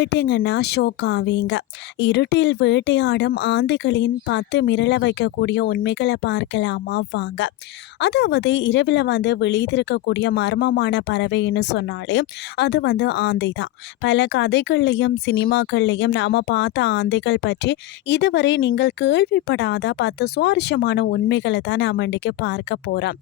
கேட்டிங்கன்னா ஷோக் ஆவீங்க. இருட்டில் வேட்டையாடும் ஆந்தைகளின் 10 மிரள வைக்கக்கூடிய உண்மைகளை பார்க்கலாமா வாங்க. அதாவது இரவில் விழித்திருக்கக்கூடிய மர்மமான பறவைன்னு சொன்னாலே அது ஆந்தை தான். பல கதைகள்லையும் சினிமாக்கள்லையும் நாம் பார்த்த ஆந்தைகள் பற்றி இதுவரை நீங்கள் கேள்விப்படாத 10 சுவாரஸ்யமான உண்மைகளை தான் நாம் இன்றைக்கு பார்க்க போகிறோம்.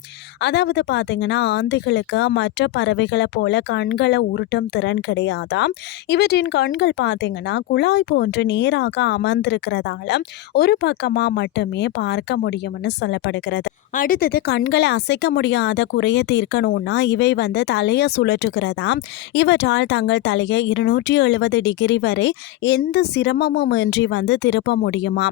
அதாவது பார்த்தீங்கன்னா ஆந்தைகளுக்கு மற்ற பறவைகளை போல கண்களை உருட்டும் திறன் கிடையாதாம். இவற்றின் கண்கள் பார்த்தீங்கன்னா குழாய் போன்று நேராக அமர்ந்திருக்கிறதால ஒரு பக்கமாக மட்டுமே பார்க்க முடியும்னு சொல்லப்படுகிறது. அடுத்தது கண்களை அசைக்க முடியாத குறைய தீர்க்கணும்னா இவை தலையை சுழற்றுகிறதா. இவற்றால் தங்கள் தலையை 270 டிகிரி வரை எந்த சிரமமும் இன்றி திருப்ப முடியுமா.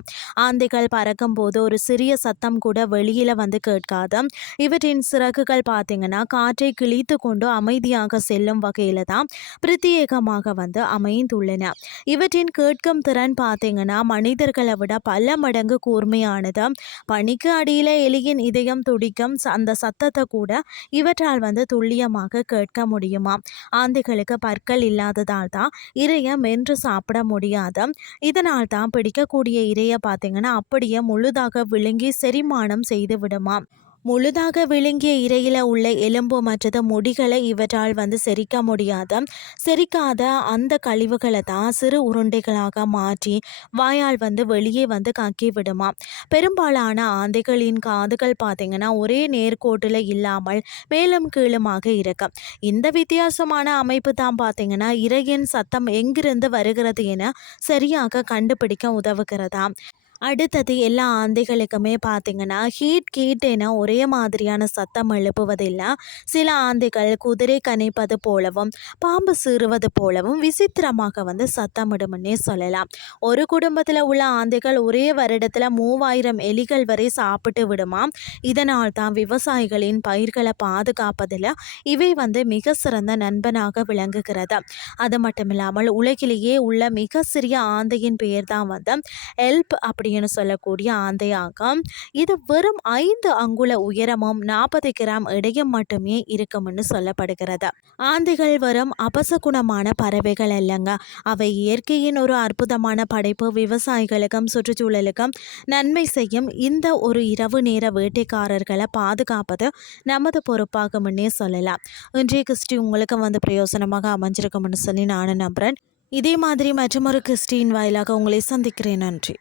ஆந்தைகள் பறக்கும் போது ஒரு சிறிய சத்தம் கூட வெளியில கேட்காது. இவற்றின் சிறகுகள் பார்த்தீங்கன்னா காற்றை கிழித்து கொண்டு அமைதியாக செல்லும் வகையில தான் பிரத்யேகமாக அமைந்துள்ளன. இவற்றின் கேட்கும் திறன் பார்த்தீங்கன்னா மனிதர்களை விட பல மடங்கு கூர்மையானது. பனிக்கு அடியில எலியின் இதயம் துடிக்கும் அந்த சத்தத்தை கூட இவற்றால் துல்லியமாக கேட்க முடியுமா. ஆந்தைகளுக்கு பற்கள் இல்லாததால் தான் இரையை மென்று சாப்பிட முடியாது. இதனால் தான் பிடிக்கக்கூடிய இரையை பார்த்தீங்கன்னா அப்படியே முழுதாக விழுங்கி செரிமானம் செய்து விடுமா. முழுதாக விழுங்கிய இரையில் உள்ள எலும்பு மற்றது முடிகளை இவற்றால் செரிக்க முடியாது. செரிக்காத அந்த கழிவுகளை தான் சிறு உருண்டைகளாக மாற்றி வாயால் வெளியே கக்கி விடுமா. பெரும்பாலான ஆந்தைகளின் காதுகள் பார்த்தீங்கன்னா ஒரே நேர்கோட்டில் இல்லாமல் மேலும் கீழுமாக இருக்கும். இந்த வித்தியாசமான அமைப்பு தான் பார்த்தீங்கன்னா இரையின் சத்தம் எங்கிருந்து வருகிறது என சரியாக கண்டுபிடிக்க உதவுகிறதா. அடுத்தது எல்லா ஆந்தைகளுக்குமே பார்த்தீங்கன்னா ஹீட் என ஒரே மாதிரியான சத்தம் எழுப்புவதில்லை. சில ஆந்தைகள் குதிரை கனைப்பது போலவும் பாம்பு சீறுவது போலவும் விசித்திரமாக சத்தமிடும்னே சொல்லலாம். ஒரு குடும்பத்தில் உள்ள ஆந்தைகள் ஒரே வருடத்தில் 3000 எலிகள் வரை சாப்பிட்டு விடுமாம். இதனால் தான் விவசாயிகளின் பயிர்களை பாதுகாப்பதில் இவை மிக சிறந்த நண்பனாக விளங்குகிறது. அது மட்டும் இல்லாமல் உலகிலேயே உள்ள மிக சிறிய ஆந்தையின் பெயர் தான் எல்ப் அப்படின்னு சொல்லக்கூடிய ஆந்தையாகும். இது வெறும் 5 அங்குல உயரமும் 40 கிராம் எடையும் மட்டுமே இருக்கும்னு சொல்லப்படுகிறது. ஆந்தைகள் வெறும் அபசகுணமான பறவைகள் அல்லங்க. அவை இயற்கையின் ஒரு அற்புதமான படைப்பு. விவசாயிகளுக்கும் சுற்றுச்சூழலுக்கும் நன்மை செய்யும் இந்த ஒரு இரவு நேர வேட்டைக்காரர்களை பாதுகாப்பது நமது பொறுப்பாகும்னே சொல்லலாம். இன்றைய கிறிஸ்டி உங்களுக்கு பிரயோசனமாக அமைஞ்சிருக்கும்னு சொல்லி நானும் நம்புறேன். இதே மாதிரி மற்றொரு கிறிஸ்டின் வாயிலாக உங்களை சந்திக்கிறேன். நன்றி.